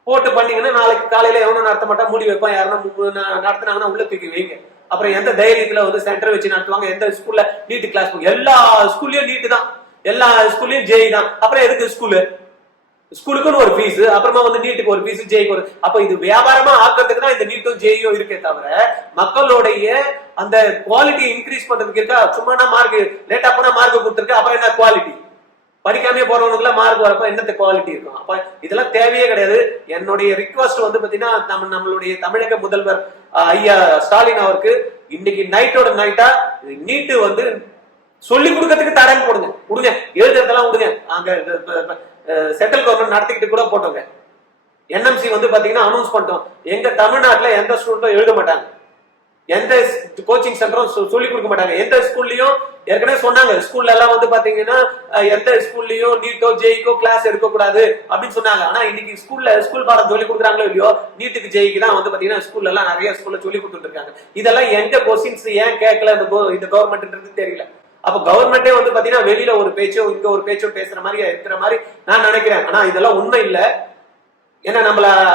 போட்டு பண்ணீங்கன்னா நாளைக்கு காலையில எவனும் நடத்த மாட்டா, மூடி வைப்பான். யாருன்னா நடத்தினாங்கன்னா உள்ள தூக்கி வைங்க. அப்புறம் எந்த தைரியத்துல வந்து சென்டர் வச்சு நடத்துவாங்க? எந்த ஸ்கூல்ல நீட் கிளாஸ்? எல்லா ஸ்கூல்லயும் நீட்டு தான், எல்லா ஸ்கூல்லயும் ஜேஇ தான். அப்புறம் எதுக்கு ஸ்கூலுக்குன்னு ஒரு ஃபீஸ், அப்புறமா வந்து நீட்டுக்கு ஒரு ஃபீஸ், ஜேஇக்கு ஒரு. அப்ப இது வியாபாரமா ஆக்கிறதுக்கு தான் இந்த நீட்டும் ஜேஇயும் இருக்கே தவிர மக்களுடைய அந்த குவாலிட்டி இன்க்ரீஸ் பண்றதுக்கு இருக்கா? சும்மா மார்க் லேட்டா போனா மார்க் கொடுத்துருக்கு, அப்புறம் என்ன குவாலிட்டி? படிக்காமே போறவனுக்குள்ள மார்க் வரப்ப என்னத்த குவாலிட்டி இருக்கும்? அப்ப இதெல்லாம் தேவையே கிடையாது. என்னுடைய ரிக்வஸ்ட் வந்து பாத்தீங்கன்னா, நம்மளுடைய தமிழக முதல்வர் ஐயா ஸ்டாலின் அவருக்கு இன்னைக்கு நைட்டோட நைட்டா நீட்டு வந்து சொல்லி கொடுக்கறதுக்கு தரேன்னு போடுங்க, விடுங்க. எழுதுறதெல்லாம் விடுங்க. அங்க சென்ட்ரல் கவர்மெண்ட் நடத்திக்கிட்டு கூட போட்டோங்க. என்எம்சி வந்து பாத்தீங்கன்னா அனௌன்ஸ் பண்ணிட்டோம், எங்க தமிழ்நாட்டுல எந்த ஸ்டூடெண்ட்டும் எழுத மாட்டாங்க, எந்த கோச்சிங் சென்டரும் சொல்லி கொடுக்க மாட்டாங்க. எந்த ஸ்கூல்லயும் ஏற்கனவே சொன்னாங்க, ஸ்கூல்ல எல்லாம் வந்து பாத்தீங்கன்னா எந்த ஸ்கூல்லயும் நீட்டோ ஜேஇக்கோ கிளாஸ் எடுக்க கூடாது அப்படின்னு சொன்னாங்க. ஆனா இன்னைக்கு ஸ்கூல் பாடம் சொல்லி கொடுக்குறாங்களோ இல்லையோ, நீட்டுக்கு ஜேஇக்கு தான் வந்து பாத்தீங்கன்னா ஸ்கூல்ல எல்லாம் நிறைய ஸ்கூல்ல சொல்லி கொடுத்துட்டு இருக்காங்க. இதெல்லாம் எங்க கொஸ்டின்ஸ் ஏன் கேட்கல இந்த கவர்மெண்ட்ன்றது தெரியல. அப்ப கவர்மெண்டே வந்து பாத்தீங்கன்னா வெளியில ஒரு பேச்சோ இங்க ஒரு பேச்சோ பேசுற மாதிரி இருக்கிற மாதிரி நான் நினைக்கிறேன். ஆனா இதெல்லாம் உண்மை இல்ல. ஏன்னா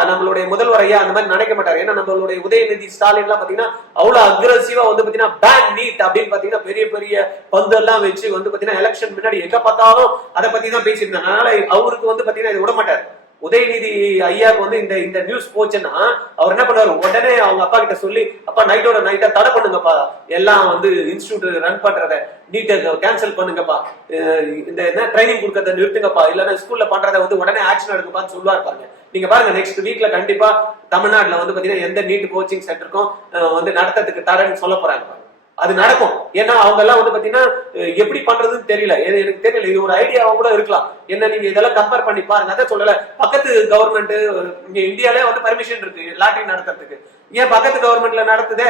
நம்மளுடைய முதல்வர் ஐயா அந்த மாதிரி நினைக்க மாட்டாரு. ஏன்னா நம்மளுடைய உதயநிதி ஸ்டாலின் எல்லாம் பாத்தீங்கன்னா அவ்வளவு அக்ரெசிவா வந்து பாத்தீங்கன்னா பேன் நீட் அப்படின்னு பாத்தீங்கன்னா பெரிய பெரிய பந்து எல்லாம் வச்சு வந்து பாத்தீங்கன்னா எலெக்ஷன் முன்னாடி எங்க பார்த்தாலும் அதை பத்தி தான் பேசியிருந்தாங்க. அதனால அவருக்கு வந்து பாத்தீங்கன்னா இதை விட மாட்டாரு. உதயநிதி ஐயாவுக்கு வந்து இந்த நியூஸ் போச்சுன்னா அவர் என்ன பண்ணுவாரு, உடனே அவங்க அப்பா கிட்ட சொல்லி, அப்பா நைட்டோட நைட்டா தடை பண்ணுங்கப்பா, எல்லாம் வந்து இன்ஸ்டியூட் ரன் பண்றத நீட்டை கேன்சல் பண்ணுங்கப்பா, இந்த என்ன ட்ரைனிங் கொடுக்கறத நிறுத்துங்கப்பா, இல்லன்னா ஸ்கூல்ல பண்றதை வந்து உடனே ஆக்ஷன் எடுங்கப்பான்னு சொல்லுவாரு பாருங்க. நீங்க பாருங்க, நெக்ஸ்ட் வீக்ல கண்டிப்பா தமிழ்நாட்டுல வந்து பாத்தீங்கன்னா எந்த நீட் கோச்சிங் சென்டருக்கும் வந்து நடத்துறதுக்கு தரேன்னு சொல்ல போறாங்க. அது நடக்கும். ஏன்னா அவங்க எல்லாம் வந்து பாத்தீங்கன்னா எப்படி பண்றதுன்னு தெரியல, எனக்கு தெரியல. இது ஒரு ஐடியாவா கூட இருக்கலாம். என்ன நீங்க இதெல்லாம் கம்பேர் பண்ணி பாருங்க. அதை சொல்லல, பக்கத்து கவர்மெண்ட் இங்க இந்தியாலே வந்து பர்மிஷன் இருக்கு லாட்டரி நடத்துறதுக்கு, ஏன் பக்கத்து கவர்மெண்ட்ல நடத்துதே,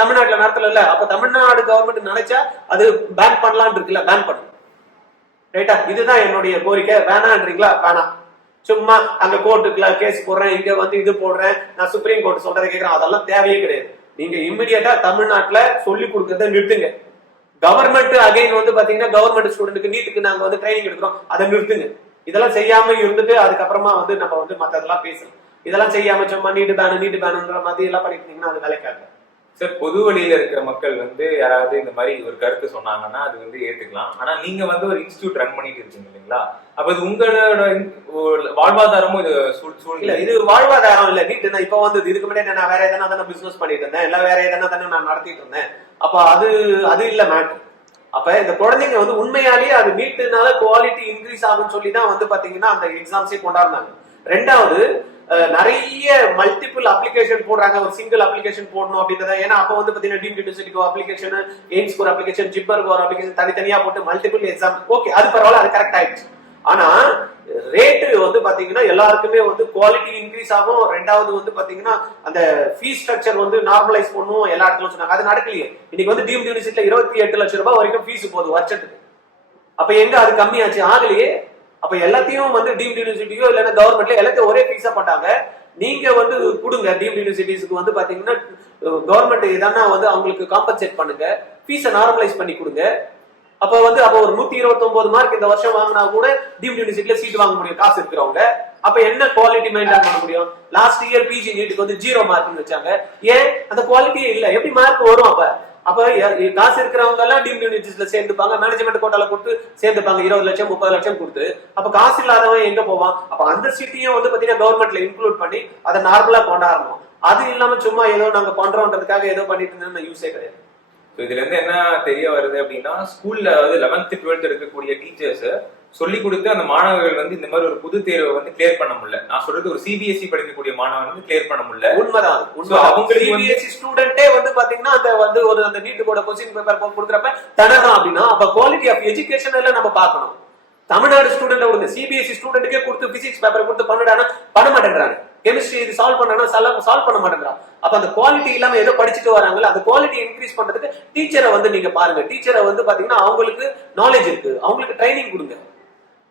தமிழ்நாட்டுல நடத்தல? அப்ப தமிழ்நாடு கவர்மெண்ட் நினைச்சா அது பேன் பண்ணலாம்னு இருக்குல்ல, பேன் பண்ணும். ரைட்டா? இதுதான் என்னுடைய கோரிக்கை. வேணான்றீங்களா? வேணாம். சும்மா அங்க கோர்ட்டுக்குள்ள கேஸ் போடுறேன், இங்க வந்து இது போடுறேன், நான் சுப்ரீம் கோர்ட் சொல்றதை கேட்கிறேன், அதெல்லாம் தேவையே கிடையாது. நீங்க இம்மிடியட்டா தமிழ்நாட்டுல சொல்லி கொடுக்கறத நிறுத்துங்க. கவர்மெண்ட் அகைன் வந்து பாத்தீங்கன்னா கவர்மெண்ட் ஸ்டூடெண்ட்டுக்கு நீட்டுக்கு நாங்க வந்து ட்ரைனிங் எடுக்கிறோம், அதை நிறுத்துங்க. இதெல்லாம் செய்யாம இருந்துட்டு அதுக்கப்புறமா வந்து நம்ம வந்து மத்ததெல்லாம் பேசலாம். இதெல்லாம் செய்யாம சும்மா நீட்டு பேனுன்ற மாதிரி எல்லாம் பண்ணிட்டு இருந்தீங்கன்னா அது வேலைக்காக. சார், பொது வழியில இருக்கிற மக்கள் வந்து யாராவது இந்த மாதிரி ஒரு கருத்து சொன்னாங்கன்னா அது வந்து ஏத்துக்கலாம். ஆனா நீங்க வந்து ஒரு இன்ஸ்டியூட் ரன் பண்ணிட்டு இருக்கீங்க இல்லைங்களா, அப்ப இது உங்களோட வாழ்வாதாரமும் இது இல்ல, இது வாழ்வாதாரம் இல்ல. நீட்டு இப்ப வந்து இதுக்கு முன்னாடி நான் வேற எதனா தானே பிசினஸ் பண்ணிட்டு இருந்தேன், இல்ல வேற எதனா தானே நான் நடத்திட்டு இருந்தேன். அப்ப அது இல்ல மேட்டர். அப்ப இந்த குழந்தைங்க வந்து உண்மையாலேயே அது நீட்டுனால குவாலிட்டி இன்க்ரீஸ் ஆகும்னு சொல்லி தான் வந்து பாத்தீங்கன்னா அந்த எக்ஸாம்ஸே கொண்டாடுனாங்க. ரெண்டாவது, நிறைய மல்டிபிள் அப்ளிகேஷன் போடுறாங்க, ஒரு சிங்கிள் அப்ளிகேஷன் போடணும் அப்படின்றத. ஏன்னா அப்ப வந்து பாத்தீங்கன்னா டீம்டு யூனிவர்சிட்டிக்கு அப்ளிகேஷன், எய்ம்ஸ்க்கு ஒரு அப்ளிகேஷன், ஜிப்பருக்கு ஒரு அப்ளிகேஷன், தனித்தனியா போட்டு மல்டிபிள் எக்ஸாம். ஓகே, அது பரவாயில்ல, அது கரெக்ட் ஆயிடுச்சு. ஆனா ரேட்டு வந்து பாத்தீங்கன்னா எல்லாருக்குமே வந்து குவாலிட்டி இன்க்ரீஸ் ஆகும். ரெண்டாவது வந்து பாத்தீங்கன்னா அந்த ஃபீஸ் ஸ்ட்ரக்சர் வந்து நார்மலைஸ் பண்ணும் எல்லா இடத்துல சொன்னாங்க. அது நடக்கலையே. இன்னைக்கு வந்து டீம்டு யூனிவர்சிட்டில 28 லட்சம் ரூபாய் வரைக்கும் ஃபீஸ் போகுது வருஷத்துக்கு. அப்ப எங்க அது கம்மியாச்சு? ஆகலையே. அப்ப எல்லாத்தையும் வந்து டீம்டு யூனிவர்சிட்டியோ இல்லைன்னா கவர்மெண்ட்ல எல்லாத்தையும் ஒரே ஃபீஸா பண்ணாங்க. நீங்க வந்து கொடுங்க டீம்டு யூனிவர்சிட்டிஸ்க்கு வந்து பாத்தீங்கன்னா கவர்மெண்ட் எதனா வந்து அவங்களுக்கு காம்பன்சேட் பண்ணுங்க, ஃபீஸை நார்மலைஸ் பண்ணி கொடுங்க. அப்ப ஒரு 129 மார்க் இந்த வருஷம் வாங்கினா கூட டீம்டு யூனிவர்சிட்டில சீட் வாங்க முடியும் காசு இருக்கிறவங்க. அப்ப என்ன குவாலிட்டி மெயின்டைன் பண்ண முடியும்? லாஸ்ட் இயர் பிஜி நீட்டுக்கு வந்து 0 மார்க்னு வச்சாங்க. ஏன்? அந்த குவாலிட்டியே இல்ல. எப்படி மார்க் வரும்? அப்ப காசு இருக்கிறவங்க எல்லாம் டீம்டு யூனிவர்சிட்டில சேர்ந்துப்பாங்க, மேனேஜ்மெண்ட் கோட்டால கொடுத்து சேர்ந்துப்பாங்க, 20 லட்சம் 30 லட்சம் கொடுத்து. அப்ப காசு இல்லாதவன் எங்க போவான்? அப்ப அந்த சீட்டையும் வந்து பாத்தீங்கன்னா கவர்மெண்ட்ல இன்க்ளூட் பண்ணி அதை நார்மலா கொண்டாடணும். அது இல்லாம சும்மா ஏதோ நாங்க பண்றோம்ன்றதுக்காக ஏதோ பண்ணிட்டு இருந்தோம்னு யூஸே கிடையாது. இதுல இருந்து என்ன தெரிய வருது அப்படின்னா, ஸ்கூல்ல அதாவது 11th 12th இருக்கக்கூடிய டீச்சர்ஸ் சொல்லி கொடுத்து அந்த மாணவர்கள் வந்து இந்த மாதிரி ஒரு புது தேர்வை வந்து கிளியர் பண்ண முடியல. நான் சொல்றது ஒரு சிபிஎஸ்இ படிக்கக்கூடிய மாணவன் வந்து கிளியர் பண்ண முடியல. உண்மைதான். சிபிஎஸ்இ ஸ்டூடெண்டே வந்து பாத்தீங்கன்னா அந்த நீட்டுக்கோட கொஸ்டின் பேப்பர் கொடுக்குறப்ப தனதான் அப்படின்னா அப்ப குவாலிட்டி ஆஃப் எஜுகேஷன் எல்லாம் நம்ம பார்க்கணும். தமிழ்நாடு ஸ்டூடெண்ட் விடுங்க, சிபிஎஸ்இ ஸ்டூடெண்ட்டுக்கே கொடுத்து பிசிக்ஸ் பேப்பர் கொடுத்து பண்ண மாட்டேன்றாங்க. கெமிஸ்ட்ரி இது சால்வ் பண்ணா சால்வ் பண்ண மாட்டேங்கிறான். அப்ப அந்த குவாலிட்டி இல்லாம ஏதோ படிச்சுட்டு வராங்கல்ல, அந்த குவாலிட்டி இன்க்ரீஸ் பண்றதுக்கு டீச்சரை வந்து நீங்க பாருங்க. டீச்சரை வந்து பாத்தீங்கன்னா அவங்களுக்கு நாலேஜ் இருக்கு, அவங்களுக்கு ட்ரைனிங் கொடுங்க.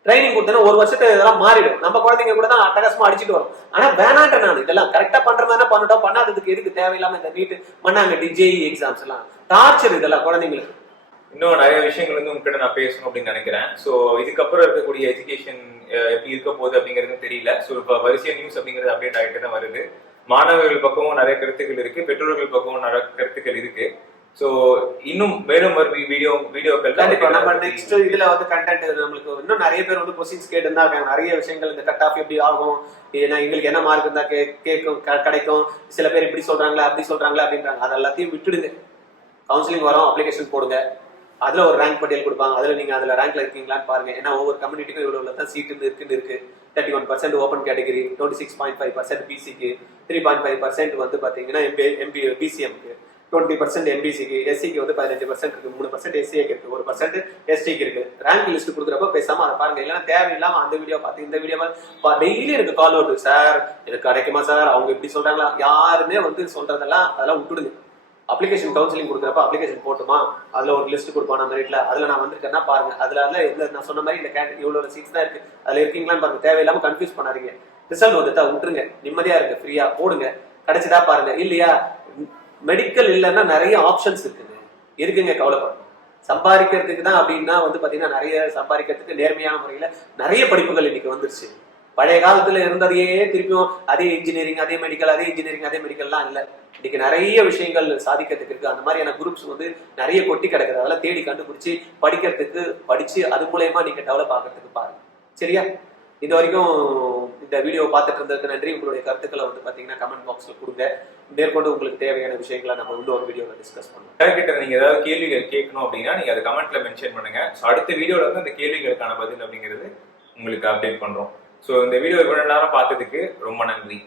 ட்ரைனிங் கொடுத்தா ஒரு வருஷத்துல இதெல்லாம் மாறிடும். நம்ம குழந்தைங்க கூட தான் அட்டகாசமா அடிச்சுட்டு வரும். ஆனா வேணாட்ட நான் இதெல்லாம் கரெக்டா பண்றதுனா பண்ணட்டும், பண்ணாததுக்கு எதுக்கு தேவையில்லாம இந்த நீட் மண்ணாங்கட்டி ஜேஇ எக்ஸாம்ஸ் எல்லாம் டார்ச்சர் இதெல்லாம் குழந்தைங்களுக்கு. இன்னும் நிறைய விஷயங்கள் வந்து உங்ககிட்ட நான் பேசணும் அப்படின்னு நினைக்கிறேன். ஸோ இதுக்கப்புறம் இருக்கக்கூடிய எஜுகேஷன் எப்படி இருக்க போகுது அப்படிங்கிறது தெரியல. ஸோ இப்போ வரிசையா நியூஸ் அப்படிங்கிறது அப்டேட் ஆகிட்டு தான் வருது. மாணவர்கள் பக்கமும் நிறைய கருத்துக்கள் இருக்கு, பெற்றோர்கள் பக்கமும் நிறைய கருத்துக்கள் இருக்கு. ஸோ இன்னும் மேலும் வீடியோக்கள் கண்டிப்பா நம்ம நெக்ஸ்ட் இதுல வந்து கண்டென்ட் நம்மளுக்கு இன்னும் நிறைய பேர் வந்து கொஸ்டின்ஸ் கேட்டு தான் இருக்காங்க. நிறைய விஷயங்கள் இந்த கட் ஆஃப் எப்படி ஆகும், எங்களுக்கு என்ன மார்க் இருந்தா கேட்கும் கிடைக்கும், சில பேர் இப்படி சொல்றாங்களா அப்படி சொல்றாங்களா அப்படின்றாங்க. அது எல்லாத்தையும் விட்டுடுங்க. கவுன்சிலிங் வரும், அப்ளிகேஷன் போடுங்க, அதுல ஒரு ரேங்க் பட்டியல் கொடுப்பாங்க, அதுல நீங்க அதுல ரேங்க்ல இருக்கீங்களான்னு பாருங்க. ஏன்னா ஒவ்வொரு கம்யூனிட்டிக்கும் இவ்வளவு தான் சீட் இருக்கு. 31% ஓப்பன் கேட்டகரி, 26.5% பிசிக்கு, 3.5% வந்து பாத்தீங்கன்னா பிசிஎம்க்கு, 20% எம்பிசிக்கு, எஸ்சிக்கு வந்து 15% இருக்கு, 3% எஸ்சிக்கு இருக்கு, 1% எஸ்டிக்கு இருக்கு. ரேங்க் லிஸ்ட் கொடுக்குறப்ப பேசாம அதை பாருங்க. இல்லைன்னா தேவையில்லாம அந்த வீடியோ பார்த்து இந்த வீடியோ டெய்லி எனக்கு கால் வருது, சார் எனக்கு கிடைக்குமா சார், அவங்க எப்படி சொல்றாங்களா, யாருமே வந்து சொல்றதெல்லாம் அதெல்லாம் விட்டுடுங்க. அப்ளிகேஷன் கவுன்சிலிங் கொடுக்குறப்ப அப்ளிகேஷன் போட்டுமா, அதுல ஒரு லிஸ்ட் கொடுப்பான் நம்ம வீட்டுல, அதுல நான் வந்திருக்கேன்னா பாருங்க, அதுல நான் சொன்ன மாதிரி இந்த இவ்வளவு சீட்ஸ் தான் இருக்கு, அதுல இருக்கீங்களான்னு பாருங்க. தேவையில்லாம கன்ஃபியூஸ் பண்ணாதீங்க. ரிசல்ட் வந்துட்டா விட்டுருங்க, நிம்மதியா இருக்கு, ஃப்ரீயா போடுங்க, கிடைச்சதா பாருங்க. இல்லையா மெடிக்கல் இல்லைன்னா நிறைய ஆப்ஷன்ஸ் இருக்குங்க, இருக்குங்க, கவலைப்படணும். சம்பாதிக்கிறதுக்கு தான் அப்படின்னா வந்து பாத்தீங்கன்னா நிறைய சம்பாதிக்கிறதுக்கு நேர்மையான முறையில நிறைய படிப்புகள் இன்னைக்கு வந்துருச்சு. பழைய காலத்துல இருந்ததையே திருப்பியும் அதே இன்ஜினியரிங், அதே மெடிக்கல், அதே இன்ஜினியரிங், அதே மெடிக்கல்லாம் இல்ல. இன்னைக்கு நிறைய விஷயங்கள் சாதிக்கிறதுக்கு இருக்கு. அந்த மாதிரியான குரூப்ஸ் வந்து நிறைய கொட்டி கிடக்குது. அதெல்லாம் தேடி கண்டுபிடிச்சு படிக்கிறதுக்கு, படிச்சு அது மூலயமா நீங்க டெவலப் ஆகிறதுக்கு பாருங்க. சரியா? இது வரைக்கும் இந்த வீடியோ பார்த்துட்டு இருந்ததுக்கு நன்றி. உங்களுடைய கருத்துக்களை வந்து பாத்தீங்கன்னா கமெண்ட் பாக்ஸ்ல கொடுங்க. மேற்கொண்டு உங்களுக்கு தேவையான விஷயங்களை நம்ம இன்னொரு வீடியோல டிஸ்கஸ் பண்ணுவோம். கிட்ட நீங்க ஏதாவது கேள்விகள் கேட்கணும் அப்படின்னா நீங்க அதை கமெண்ட்ல மென்ஷன் பண்ணுங்க. ஸோ அடுத்த வீடியோல வந்து அந்த கேள்விகளுக்கான பதில் அப்படிங்கிறது உங்களுக்கு அப்டேட் பண்றோம். ஸோ இந்த வீடியோ இவ்வளவு நேரம் பார்த்ததுக்கு ரொம்ப நன்றி.